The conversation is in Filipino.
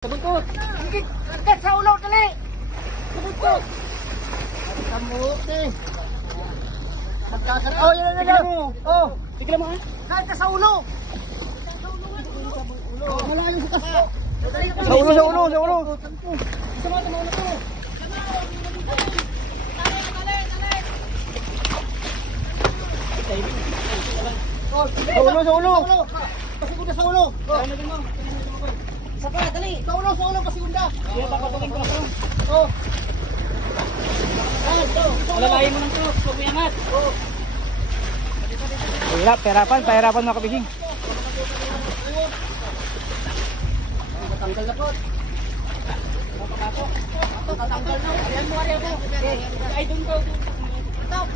Sabutut. Higit. Agad sa ulo. Dali. Sabutut. Kamuti. Magkakal. Oh, yan. Oh. Tignan mo ha. Kahit ka sa ulo. Malalim sa taas. Sa ulo. Isa mo ito, mauna ko. Sa ulo. Pasigunda sa ulo. Isa pa, dali. Sa ulo, pasigunda. Kaya papatungin ko na ito. Oh. Alalayin mo ng truck. Huwag mo iangat. Pahirapan mga kabising. Tanggal na po. Tatanggal na. Ayan mo, Ariel ko. Ay, doon ko. Stop.